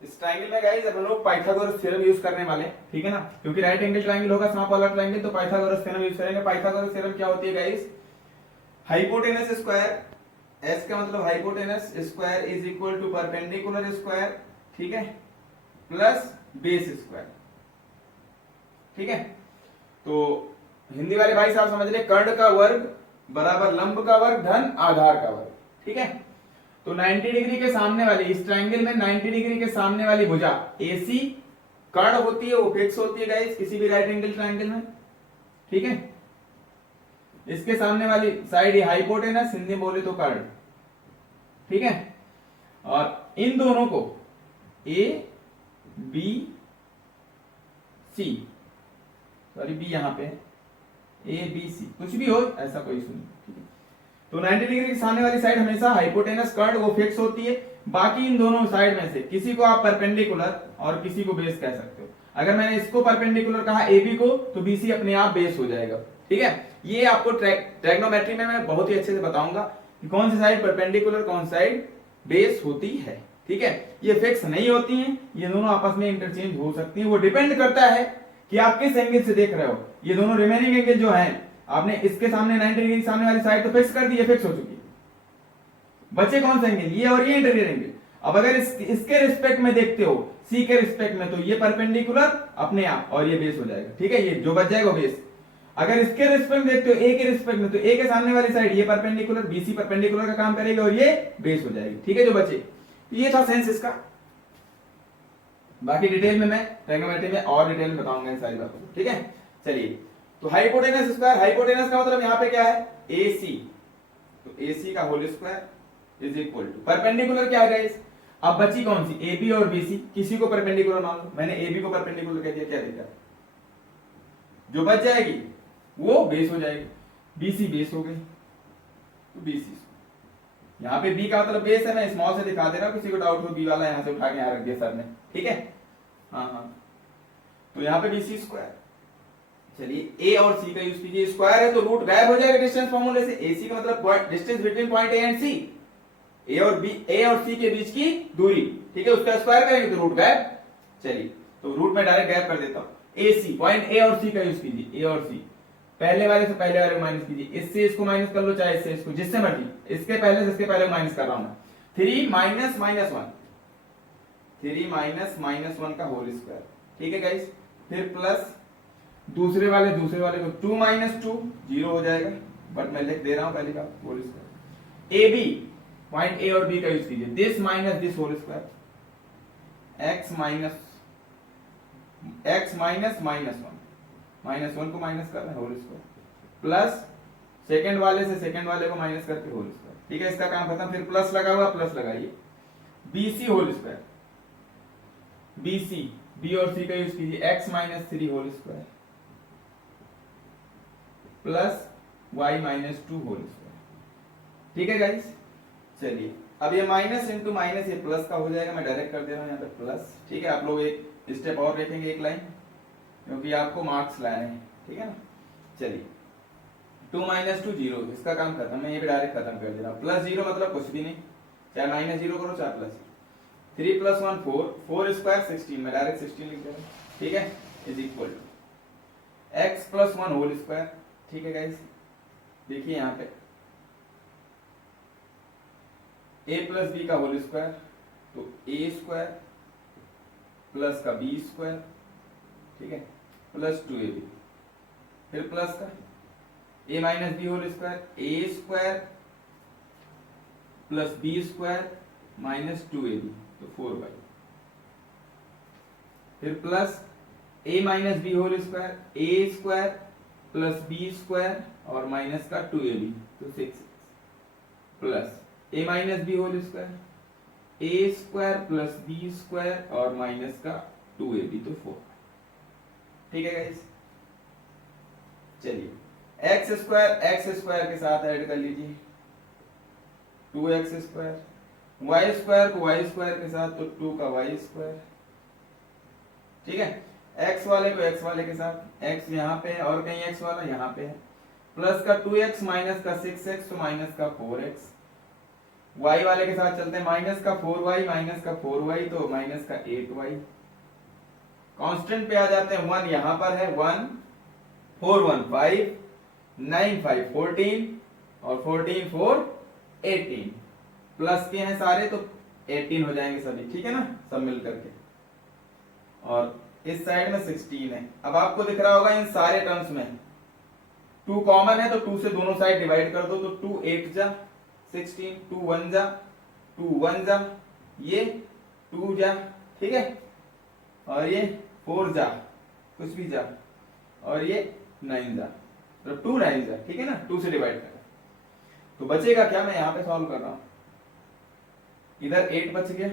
इस ट्राइंगल में गाइस अब हम लोग पाइथागोरस थ्योरम यूज करने वाले हैं, ठीक है ना। क्योंकि राइट एंगल ट्राइंगल होगा सांप वाला ट्राइंगल, तो पाइथागोरस थ्योरम यूज करेंगे। पाइथागोरस थ्योरम क्या होती है गाइस, हाइपोटेनस स्क्वायर, S का मतलब hypotenuse square is equal to perpendicular square, ठीक है, प्लस बेस स्क्वायर, ठीक है। तो हिंदी वाले भाई साहब समझ रहे, कर्ण का वर्ग बराबर लंब का वर्ग धन आधार का वर्ग, ठीक है। तो 90 डिग्री के सामने वाली, इस ट्राइंगल में 90 डिग्री के सामने वाली भुजा AC कर्ण होती है, वो फिक्स होती है गाइस किसी भी राइट एंगल ट्राइंगल में, ठीक है। इसके सामने वाली साइड ये हाइपोटेनस, हिंदी में बोले तो कर्ण, ठीक है। और इन दोनों को ABC, सॉरी बी यहां पे ABC, कुछ भी हो ऐसा कोई इशू नहीं, ठीक है। तो 90 डिग्री के सामने वाली साइड हमेशा हाइपोटेनस कर्ण वो फिक्स होती है। बाकी इन दोनों साइड में से किसी को आप परपेंडिकुलर और किसी को बेस कह सकते हो। अगर मैंने इसको परपेंडिकुलर कहा AB को, तो BC अपने आप बेस हो जाएगा, ठीक है। ये आपको ट्रिग्नोमेट्री में मैं बहुत ही अच्छे से बताऊंगा कि कौन सी साइड परपेंडिकुलर, कौन साइड बेस होती है, ठीक है। ये फिक्स नहीं होती हैं, ये दोनों आपस में इंटरचेंज हो सकती हैं। वो डिपेंड करता है कि आप किस एंगल से देख रहे हो। ये दोनों रिमेनिंग एंगल जो हैं, आपने इसके सामने 90 डिग्री सामने वाली साइड तो फिक्स कर दी है, फिक्स हो चुकी है। बचे कौन से एंगल, ये और ये इंटीरियर एंगल। अब अगर इसके रिस्पेक्ट में देखते हो, C के रिस्पेक्ट में, तो ये परपेंडिकुलर अपने आप और ये बेस हो जाएगा, ठीक है। ये जो बच जाएगा बेस। अगर इसके रिस्पेक्ट में देखते हो, A के रिस्पेक्ट में, तो A के सामने वाली साइड ये परपेंडिकुलर, BC परपेंडिकुलर का काम करेगी और ये बेस हो जाएगी, ठीक है। जो बचे, ये था सेंस इसका। बाकी डिटेल में मैं ट्रिग्नोमेट्री में और डिटेल में बताऊंगा इन सारी बातों को, ठीक है। चलिए, तो हाइपोटेनस स्क्वायर, हाइपोटेनस का मतलब यहां पे क्या है, AC, तो AC का whole square is equal to perpendicular क्या है गाइस। अब बची कौन सी, AB और BC, किसी को परपेंडिकुलर मान लो। मैंने AB को परपेंडिकुलर कह दिया, क्या दिक्कत, जो बच जाएगी वो बेस हो जाएगी। BC बेस हो गई, तो BC, यहाँ पे B का मतलब बेस है। मैं स्मॉल से दिखा दे रहा हूं, किसी को डाउट हो B वाला यहां से उठा के यहां रख दिया सर ने, ठीक है। हाँ, तो यहाँ पे BC स्क्वायर। चलिए, A और C का यूज कीजिए। स्क्वायर है तो रूट गायब हो जाएगा डिस्टेंस फॉर्मूले से। AC का मतलब distance between point A and C, A और C के बीच की दूरी, ठीक है। उसका स्क्वायर करेंगे तो रूट गायब। चलिए, तो रूट में डायरेक्ट गायब कर देता हूं। AC पॉइंट A और C का यूज कीजिए, A और C, पहले वाले से पहले वाले को माइनस कीजिए। इससे इसको माइनस कर लो, चाहे इससे इसको, जिससे मर्जी। इसके पहले से इसके पहले को माइनस कर रहा हूं मैं। 3 माइनस माइनस 1, 3 माइनस माइनस 1 का होल स्क्वायर, ठीक है गाइस। फिर प्लस दूसरे वाले को 2 माइनस 2, 0 हो जाएगा, बट मैं लिख दे रहा हूं पहले का whole square. AB point A और B का यूज कीजिए, this minus this whole square, x minus minus 1, minus 1 को माइनस करना है, होल स्क्वायर, प्लस सेकंड वाले से सेकंड वाले को माइनस करके होल स्क्वायर, ठीक है। इसका काम खत्म। फिर प्लस लगा हुआ, प्लस लगाइए, BC whole square, BC, B और C का यूज कीजिए, x minus 3 whole square plus y minus 2 whole square. ठीक है गाइस, चलिए अब ये माइनस इंटू माइनस ये प्लस का हो जाएगा, मैं डायरेक्ट कर दे रहा हूँ यहाँ पे प्लस। ठीक है, आप लोग एक स्टेप और देखेंगे, एक लाइन, क्योंकि आपको मार्क्स लाने हैं। ठीक है ना, चलिए 2 माइनस 2 0, इसका काम खत्म, मैं ये भी डायरेक्ट खत्म कर दे रहा हूँ। प्लस 0 मतलब कुछ भी नहीं, चाहे माइनस 0 करो चाहे प्लस 3 प्लस 1 4, 4 स्क्वायर 16, मैं डायरेक्ट 16 लिख दे रहा हूँ। ठीक है, is equal to x plus 1 whole square. ठीक है गाइस, देखिए यहाँ पे a प्लस बी का होल स्क्वायर, तो a स्क्वायर प्लस का b स्क्वायर, ठीक है, प्लस 2ab, फिर प्लस का a minus B whole square, a square plus b square minus 2ab, तो 4y, फिर plus a minus B whole square, a square plus b square और minus का 2ab, तो 6, plus a minus B whole square, a square plus b square और minus का 2ab, तो 4। ठीक है गाइस, चलिए x स्क्वायर के साथ ऐड कर लीजिए, 2x स्क्वायर, y स्क्वायर को y स्क्वायर के साथ, तो 2 का y स्क्वायर। ठीक है, x वाले को x वाले के साथ, x यहाँ पे है और कहीं x वाला यहाँ पे है, प्लस का 2x माइनस का 6x, तो माइनस का 4x, y वाले के साथ चलते हैं, माइनस का 4y माइनस का 4y, तो माइनस का 8y। कांस्टेंट पे आ जाते हैं, 1 यहां पर है, 1 4 1 5 9 5 14 और 14 4 18, प्लस के हैं सारे तो 18 हो जाएंगे सभी। ठीक है ना, सब मिल करके, और इस साइड में 16 है। अब आपको दिख रहा होगा इन सारे टर्म्स में 2 कॉमन है, तो 2 से दोनों साइड डिवाइड कर दो, तो 2 8 जा 16, 2 1 जा 2 1 जा, ये 2 जा, ठीक है, और ये 4 जा, कुछ भी जा, और ये 9 जा, तो 2 9 जा। ठीक है ना, 2 से डिवाइड करें तो बचेगा क्या, मैं यहां पे सॉल्व कर रहा हूं, इधर 8 बच गया,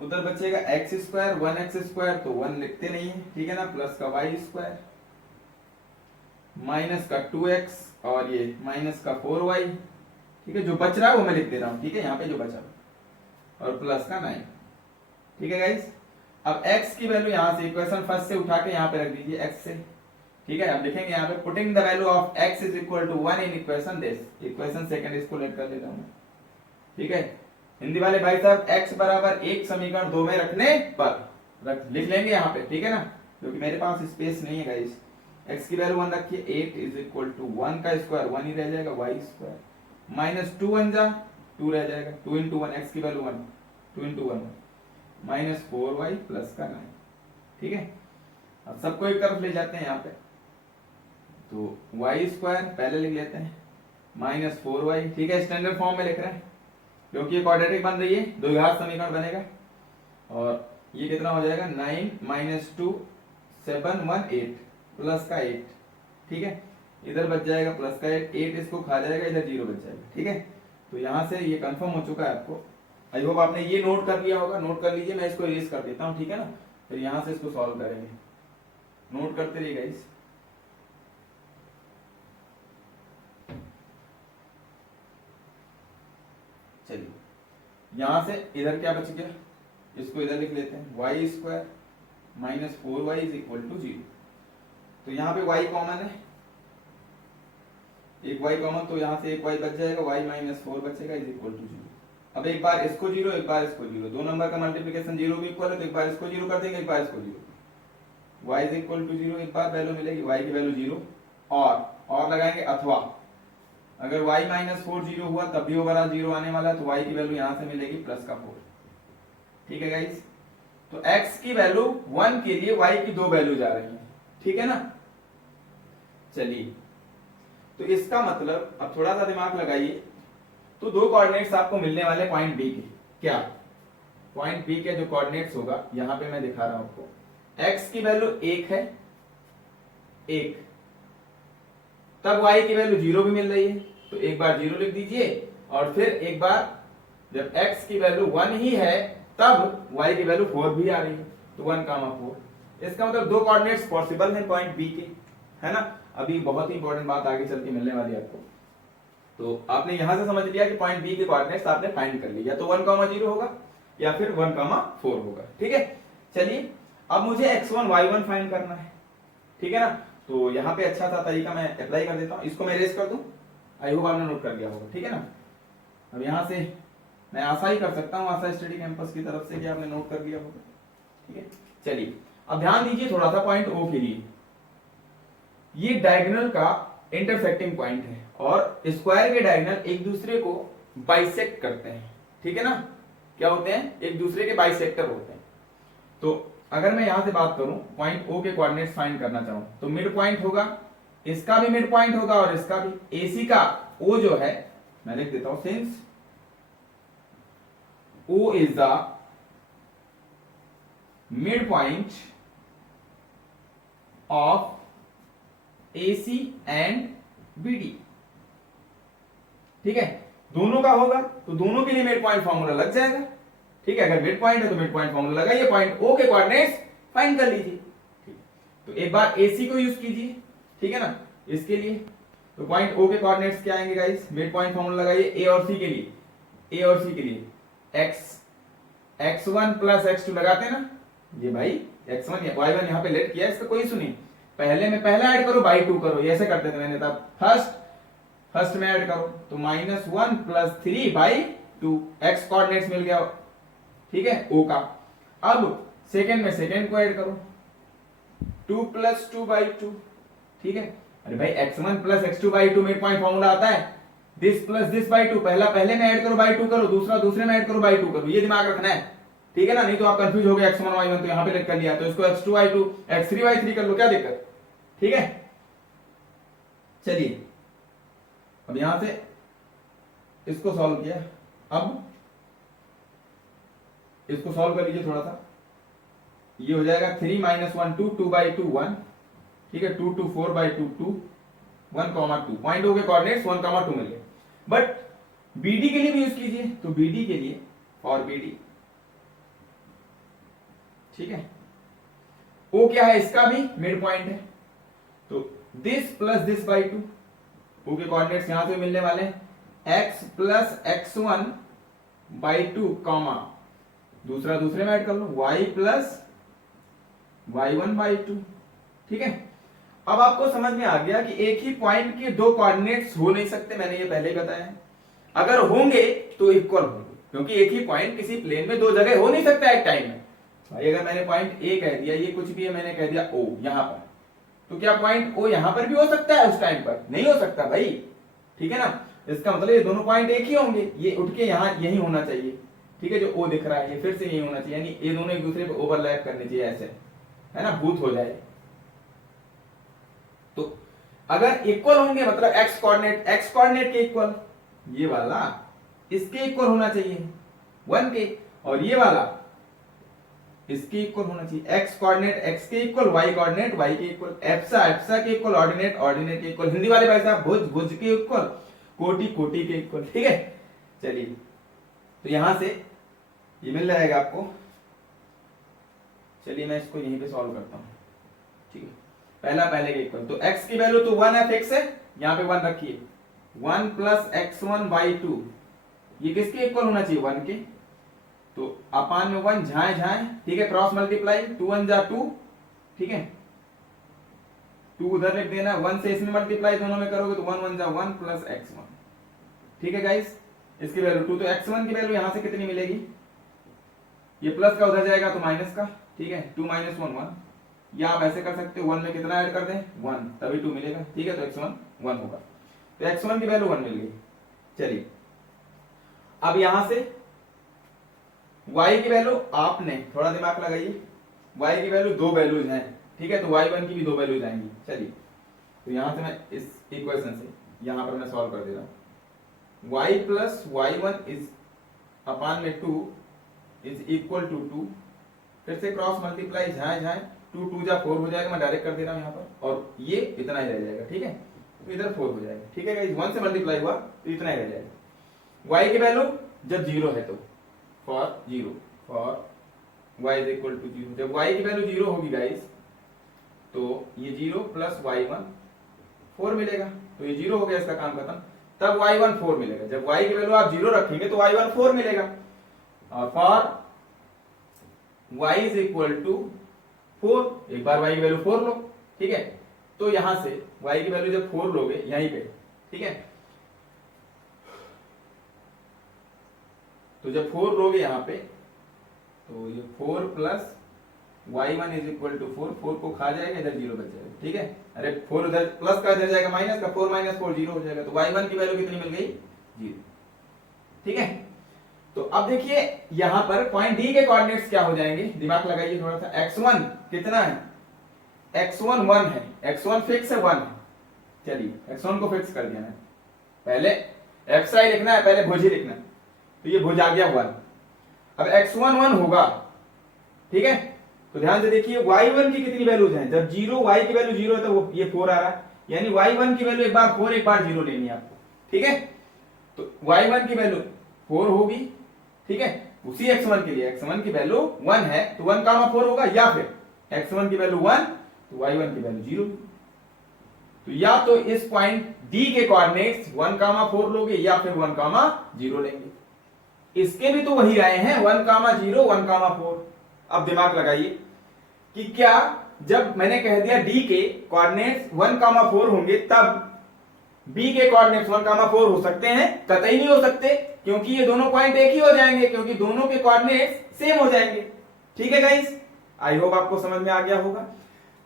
उधर बचेगा x स्क्वायर 1x स्क्वायर, तो 1 लिखते नहीं है। ठीक है ना, प्लस का y स्क्वायर माइनस का 2x और ये माइनस का 4y। ठीक है, जो बच रहा है वो मैं लिख दे रहा हूं। ठीक है, यहाँ पे जो बचा और प्लस का 9। ठीक है गाइस, अब x की वैल्यू यहां से इक्वेशन फर्स्ट से उठा के यहाँ पे रख दीजिए x से। ठीक है, अब लिखेंगे यहाँ पे putting the value of x is equal to 1 in equation this, equation second इसको लेट कर देता हूं मैं। ठीक है, हिंदी वाले भाई साहब x बराबर 1 समीकरण 2 में रखने पर लिख लेंगे यहाँ पे। ठीक है ना, क्योंकि मेरे पास स्पेस नहीं है गाइस। x की वैल्यू 1 रखिए, 8 इज इक्वल टू 1 का स्क्वायर 1 ही रह जाएगा, y स्क्वायर माइनस 2 1 जा 2 रह जाएगा, 2 इंटू 1, x की value 1, 2 into 1 minus 4y plus का 9। ठीक है, अब सबको एक तरफ ले जाते हैं यहाँ पे, तो y स्क्वायर पहले लिख लेते हैं माइनस 4y। ठीक है, स्टैंडर्ड फॉर्म में लिख रहे हैं क्योंकि ये क्वाड्रेटिक बन रही है, द्विघात समीकरण बनेगा, और ये कितना हो जाएगा 9 माइनस 2 7 1 8 प्लस का 8। ठीक है, इधर बच जाएगा प्लस का 8, 8 इसको खा जाएगा, इधर 0 बच जाएगा। ठीक है, तो यहां से ये कंफर्म हो चुका है आपको। आई होप आपने ये नोट कर लिया होगा, नोट कर लीजिए, मैं इसको इरेज कर देता हूं। ठीक है ना, फिर यहां से इसको सॉल्व करेंगे, नोट करते रहिए गाइस। चलिए, यहां से इधर क्या बच गया, इसको इधर लिख लेते हैं, y square minus 4y is equal to 0। तो यहाँ पे y कॉमन है, एक y कॉमन, तो यहाँ से एक y बच जाएगा, y माइनस 4 बचेगा इज इक्वल टू 0। अब एक बार इसको 0 एक बार इसको 0, दो नंबर का मल्टीप्लिकेशन 0 भी इक्वल है, तो एक बार इसको 0 कर देंगे एक बार इसको 0, y इज इक्वल टू 0 एक बार वैल्यू मिलेगी, y की वैल्यू 0, और लगाएंगे अथवा अगर y माइनस 4 0 हुआ तब भी ओवरऑल 0 आने वाला है, तो y की वैल्यू यहां से मिलेगी प्लस का 4। ठीक है गाइस, तो x की वैल्यू 1 के लिए y की दो वैल्यू जा रही है। ठीक है ना, चलिए, तो इसका मतलब अब थोड़ा सा दिमाग लगाइए, तो दो कोऑर्डिनेट्स आपको मिलने वाले पॉइंट बी के, क्या पॉइंट बी के जो कोऑर्डिनेट्स होगा यहां पे मैं दिखा रहा हूं आपको, x की वैल्यू 1 है 1, तब y की वैल्यू 0 भी मिल रही है, तो एक बार 0 लिख दीजिए और फिर एक बार जब x की वैल्यू 1 ही है तब y की वैल्यू 4 भी आ रही है, तो 1, 4। इसका मतलब दो कोऑर्डिनेट्स पॉसिबल हैं पॉइंट बी के, है ना। अभी बहुत ही इंपॉर्टेंट बात आगे चल के मिलने वाली है आपको। तो आपने यहां से समझ लिया कि पॉइंट बी के कोऑर्डिनेट्स आपने फाइंड कर लिए, या तो 1, 0 होगा या फिर 1, 4 होगा, ठीक है। चलिए अब मुझे x1 y1 फाइंड करना है, ठीक है ना। तो यहाँ पे अच्छा सा तरीका मैं अप्लाई कर देता हूँ, इसको मैं इरेज कर दूं, आई होप आपने नोट कर लिया होगा, ठीक है ना। अब यहाँ से मैं आशा ही कर सकता हूँ, आशा स्टडी कैंपस की तरफ से कि आपने नोट कर लिया होगा, ठीक है। चलिए अब ध्यान दीजिए थोड़ा सा पॉइंट ओ के लिए, ये डायगोनल का इंटरसेक्टिंग पॉइंट है और स्क्वायर के डायगोनल एक दूसरे को बाइसेक्ट करते हैं, ठीक है ना। क्या होते हैं, एक दूसरे के बाइसेक्टर होते हैं। तो अगर मैं यहां से बात करूं, पॉइंट ओ के कोऑर्डिनेट्स फाइंड करना चाहूं, तो मिड पॉइंट होगा, इसका भी मिड पॉइंट होगा और इसका भी। एसी का ओ जो है, मैं लिख देता हूं, since O is the midpoint of AC and BD, ठीक है। दोनों का होगा तो दोनों के लिए मिड पॉइंट फार्मूला लग जाएगा, ठीक है। अगर मिड पॉइंट है तो मिड पॉइंट फार्मूला लगाइए, पॉइंट O के कोऑर्डिनेट्स फाइंड कर लीजिए, ठीक। तो एक बार AC को यूज कीजिए, ठीक है ना, इसके लिए। तो पॉइंट O के कोऑर्डिनेट्स क्या आएंगे गाइस, मिड पॉइंट फार्मूला लगाइए A और C के लिए। A और C के लिए x1 प्लस x2 लगाते हैं ना, ये भाई x1 y1 यहाँ पे लेट किया, इसका कोई इशू नहीं। पहले में पहला ऐड करो बाई 2 करो, ऐसे करते थे मैंने, तब फर्स्ट में ऐड करो तो -1 प्लस 3/2 x कोऑर्डिनेट्स मिल गया, ठीक है, O का। अब सेकंड में सेकंड को ऐड करो 2 प्लस 2/2, ठीक है। अरे भाई x1 plus x2/2 mid point formula आता है, दिस प्लस दिस बाई 2, पहला पहले में ऐड करो बाई 2 करो, दूसरा दूसरे में ऐड करो बाई 2 करो, ये दिमाग रखना है, ठीक है ना। नहीं तो आप कंफ्यूज हो गए, x1 y1 तो यहां पे लेट कर लिया, तो इसको x2y2 x3y3 कर लो, क्या दिक्कत, ठीक है। चलिए अब यहां से इसको सॉल्व किया, अब इसको सॉल्व कर लीजिए थोड़ा सा, ये हो जाएगा 3 - 1 2 2/2 1, ठीक है, 2 2 4/2 2 1, 2। पॉइंट O के कोऑर्डिनेट्स 1, 2 मिल गए। बट BD के लिए भी यूज कीजिए, तो BD के लिए फॉर BD, ठीक है, O क्या है, इसका भी मिड पॉइंट है, तो this plus this by 2, O के कोऑर्डिनेट्स यहां से मिलने वाले हैं, x प्लस x1/2 कॉमा दूसरा दूसरे में ऐड कर लो y प्लस y1/2, ठीक है। अब आपको समझ में आ गया कि एक ही पॉइंट के दो कोऑर्डिनेट्स हो नहीं सकते, मैंने ये पहले ही बताया है। अगर होंगे तो इक्वल होंगे, क्योंकि एक ही पॉइंट किसी प्लेन में दो जगह हो नहीं सकता एक टाइम में। भाई अगर मैंने पॉइंट A कह दिया, ये कुछ भी है, मैंने कह दिया O यहां पर, तो क्या पॉइंट O यहां पर भी हो सकता है उस टाइम पर? नहीं हो सकता भाई, ठीक है ना। इसका मतलब ये दोनों पॉइंट एक ही होंगे, ये उठ के यहाँ यही होना चाहिए, ठीक है। जो O दिख रहा है ये फिर से यही होना चाहिए, यानी ये दोनों एक दूसरे को ओवरलैप करने चाहिए, ऐसे, है ना, भूत हो जाए। तो अगर इक्वल होंगे मतलब x कोऑर्डिनेट के इक्वल, ये वाला इसके इक्वल होना चाहिए 1 के, और ये वाला इसके इक्वल होना चाहिए। x कोऑर्डिनेट x के इक्वल, y कोऑर्डिनेट y के इक्वल, एप्सा के इक्वल, ऑर्डिनेट के इक्वल, हिंदी वाले भाई साहब भुज के इक्वल, कोटि के इक्वल, ठीक है। चलिए तो यहां से ये मिल जाएगा आपको। चलिए मैं इसको यहीं पे सॉल्व करता हूं, ठीक है। पहले के इक्वल, तो x की वैल्यू तो 1 है फिक्स है, यहां पे 1 रखिए, 1 प्लस x1/2, ये किसके इक्वल होना चाहिए, 1 के, तो अपान में 1 झाए, ठीक है, क्रॉस मल्टीप्लाई, 2 1 जा 2, ठीक है, 2 उधर लिख देना, 1 से इसमें मल्टीप्लाई दोनों में करोगे तो 1 1 जा 1 प्लस x1, ठीक है गाइस। इसकी वैल्यू 2, तो x1 की वैल्यू यहां से कितनी मिलेगी, ये प्लस का उधर जाएगा तो माइनस का, ठीक है, 2 - 1 1, या आप ऐसे कर सकते हो 1 में कितना ऐड कर दें 1, तभी 2 मिलेगा, ठीक है। तो x1 1 होगा, तो x1 की वैल्यू 1 मिल गई। चलिए अब यहां से y की वैल्यू, आपने थोड़ा दिमाग लगाइए, y की वैल्यू दो वैल्यूज हैं, ठीक है, तो y1 की भी दो वैल्यूज आएंगी। चलिए तो यहां से मैं इस इक्वेशन से यहां पर मैं सॉल्व कर दे रहा हूं, y प्लस y1 इज अपान में 2 इज इक्वल टू 2, फिर से क्रॉस मल्टीप्लाई, झाए 2 2 जा 4 हो जाएगा, मैं डायरेक्ट कर दे रहा हूं यहां पर, और ये इतना ही रह जाएगा, ठीक है, तो इधर 4 हो जाएगा, ठीक है गाइस, 1 से मल्टीप्लाई हुआ तो इतना ही रह जाएगा। y की वैल्यू जब जीरो है तो, for zero, for y is equal to zero, जब y की वैल्यू जीरो होगी गाइस तो ये जीरो प्लस y1 4 मिलेगा, तो ये जीरो हो गया, इसका काम खत्म। तब y1 4 मिलेगा, जब y की वैल्यू आप जीरो रखेंगे तो y1 4 मिलेगा, और for y is equal to 4, एक बार y की वैल्यू 4 लो, ठीक है, तो यहां से y की वैल्यू जब 4 लोगे यहीं पे, ठीक है, तो जब 4 लोगे यहां पे तो ये 4 plus y1 is equal to 4, 4 को खा जाएगा, इधर जीरो बच जाएगा, ठीक है, अरे 4 उधर प्लस का इधर जाएगा माइनस का, 4 माइनस 4 जीरो हो जाएगा, तो y1 की वैल्यू कितनी मिल गई, जीरो, ठीक है। तो अब देखिए यहां पर पॉइंट डी के कोऑर्डिनेट्स क्या हो जाएंगे, दिमाग लगाइए थोड़ा सा। x1 कितना है, x1 1 है, x1 फिक्स है 1 है, चलिए x1 को फिक्स कर दिया है, पहले xi लिखना है, पहले भुज ही लिखना है, तो ये भुज आ गया 1। अब x1 1 होगा, ठीक है, तो ध्यान से देखिए y1 की कितनी वैल्यूज हैं, जब जीरो y की वैल्यू जीरो है तो वो ये 4 आ रहा है, यानी y1 की वैल्यू एक बार 4 एक बार जीरो लेनी है आपको, ठीक है, तो y1 की वैल्यू 4 होगी, ठीक है, उसी x1 के लिए x1 की वैल्यू 1 है तो 1 कामा 4 होगा, या फिर x1 की वैल्यू 1 तो y1 की वैल्यू 0, तो या तो इस पॉइंट D के कोऑर्डिनेट्स 1 कामा 4 लोगे या फिर 1 कामा 0 लेंगे, इसके भी तो वही आए हैं 1 कामा 0 1 कामा 4। अब दिमाग लगाइए कि क्या जब मैंने कह दिया D के कोऑर्डिनेट्स 1 कामा 4 होंगे तब B के कोऑर्डिनेट्स 1 कामा 4 हो सकते हैं, कतई नहीं हो सकते, क्योंकि ये दोनों पॉइंट एक ही हो जाएंगे, क्योंकि दोनों के कोऑर्डिनेट्स सेम हो जाएंगे, ठीक है गाइस, आई होप आपको समझ में आ गया होगा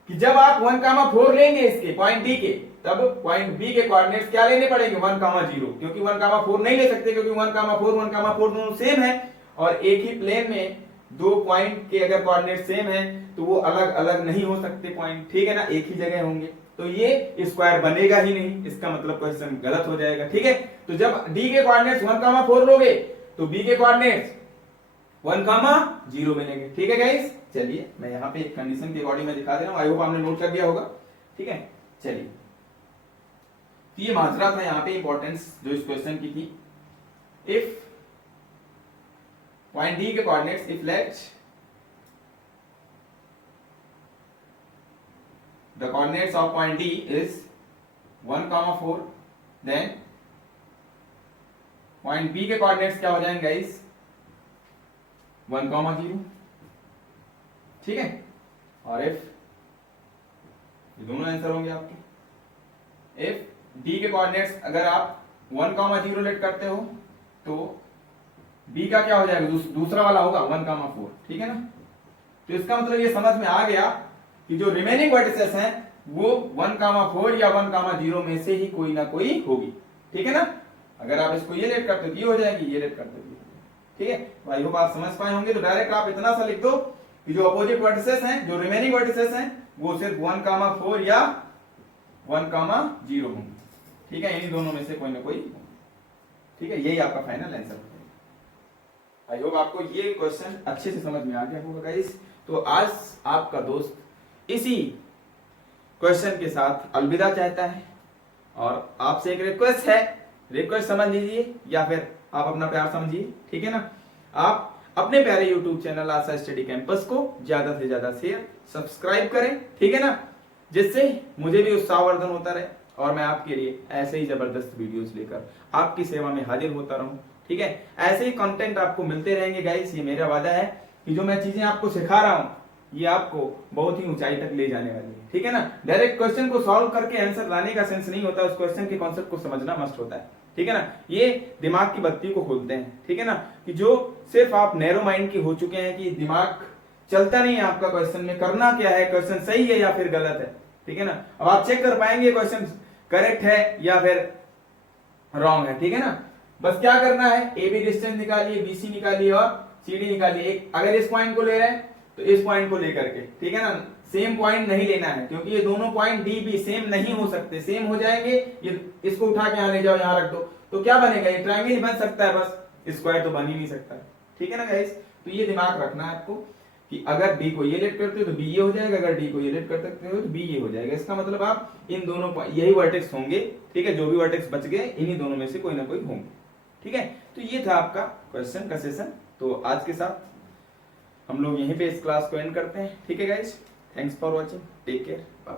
कि जब आप 1 कामा 4 लेंगे इसके पॉइंट D के, तब पॉइंट B के कोऑर्डिनेट्स क्या लेने पड़ेंगे, 1 कामा 0, क्योंकि 1 कामा 4 नहीं ले सकते, क्योंकि 1 कामा 4 दोनों सेम है, और एक ही प्लेन में दो पॉइंट के अगर कोऑर्डिनेट सेम है तो वो अलग अलग नहीं हो सकते पॉइंट, ठीक है ना, एक ही जगह होंगे, तो ये स्क्वायर बनेगा ही नहीं, इसका मतलब क्वेश्चन गलत हो जाएगा, ठीक है। तो जब D के कोऑर्डिनेट्स 1 कामा 4 लोगे तो B के कोऑर्डिनेट्स 1 कामा 0 मिलेंगे, ठीक है गाइस। चलिए मैं यहाँ पे एक कंडीशन के अकॉर्डिंग में दिखा दे रहा हूँ, आई होप आपने नोट कर दिया होगा, ठीक है। चलिए ये माजरा था यहाँ पे इंपॉर्टेंस जो इस क्वेश्चन की थी, इफ पॉइंट D के coordinates, if late the coordinates of point D is 1 comma 4, then point B के coordinates क्या हो जाएंगे गाइस, 1 comma 0, ठीक है, और if ये दोनों आंसर होंगे आपके। if D के coordinates अगर आप 1 comma 0 लेट करते हो तो B का क्या हो जाएगा, दूसरा वाला होगा 1 comma 4, ठीक है ना। तो इसका मतलब ये समझ में आ गया कि जो रिमेनिंग वर्टिसेस हैं वो 1 कामा 4 या 1 कामा 0 में से ही कोई ना कोई होगी, ठीक है ना। अगर आप इसको ये लेट करते हो तो ये हो जाएगी, ये लेट करते हो, ठीक है। तो आई होप आप समझ पाए होंगे। तो डायरेक्ट आप इतना सा लिख दो कि जो अपोजिट वर्टिसेस हैं, जो रिमेनिंग वर्टिसेस हैं वो सिर्फ 1 कामा 4 या 1 कामा 0 होंगे, ठीक है, इन्हीं दोनों में से कोई ना कोई, ठीक है, यही आपका फाइनल आंसर होगा। आई होप आपको ये क्वेश्चन अच्छे से समझ में आ गया होगा गाइस। तो आज आपका दोस्त इसी क्वेश्चन के साथ अलविदा चाहता है, और आपसे एक रिक्वेस्ट है, रिक्वेस्ट समझ लीजिए या फिर आप अपना प्यार समझिए, ठीक है ना। आप अपने प्यारे YouTube चैनल आशा स्टडी कैंपस को ज्यादा से ज्यादा शेयर सब्सक्राइब करें, ठीक है ना, जिससे मुझे भी उत्साहवर्धन होता रहे और मैं आपके लिए ऐसे ही जबरदस्त वीडियोस लेकर आपकी सेवा में हाजिर होता रहूं, ठीक है। ऐसे ही कंटेंट आपको मिलते रहेंगे गाइस, ये मेरा वादा है कि जो मैं चीजें आपको सिखा रहा हूं ये आपको बहुत ही ऊंचाई तक ले जाने वाली है, ठीक है ना। डायरेक्ट क्वेश्चन को सॉल्व करके आंसर लाने का सेंस नहीं होता, उस क्वेश्चन के कॉन्सेप्ट को समझना मस्ट होता है, ठीक है ना। ये दिमाग की बत्ती को खोलते हैं, ठीक है ना, कि जो सिर्फ आप नैरो माइंड के हो चुके हैं कि दिमाग चलता नहीं है आपका क्वेश्चन में, करना क्या है, क्वेश्चन सही है या फिर गलत है, ठीक है ना। अब आप चेक कर पाएंगे क्वेश्चन करेक्ट है या फिर रॉन्ग है, ठीक है ना। बस क्या करना है, ए बी डिस्टेंस निकालिए, BC निकालिए और CD निकालिए। अगर इस पॉइंट को ले रहे हैं तो इस पॉइंट को लेकर के, ठीक है ना, सेम पॉइंट नहीं लेना है, क्योंकि ये दोनों पॉइंट D B सेम नहीं हो सकते, सेम हो जाएंगे ये, इसको उठा के यहाँ ले जाओ, यहाँ रख दो, तो क्या बनेगा, ये ट्रायंगल ही बन सकता है, बस स्क्वायर तो बन ही नहीं सकता, ठीक है ना गाइस। तो ये दिमाग रखना है आपको कि अगर D को ये लेट करते हो तो B ये हो जाएगा, अगर D को ये लेट कर सकते हो तो B ये हो जाएगा। इसका मतलब आप इन दोनों यही वर्टेक्स होंगे, ठीक है, जो भी वर्टेक्स बच गए इन्हीं दोनों में से कोई ना कोई होंगे, ठीक है, तो ये था आपका क्वेश्चन का सेशन। तो आज के साथ हम लोग यहीं पे इस क्लास को एंड करते हैं। ठीक है guys, thanks for watching, take care, bye.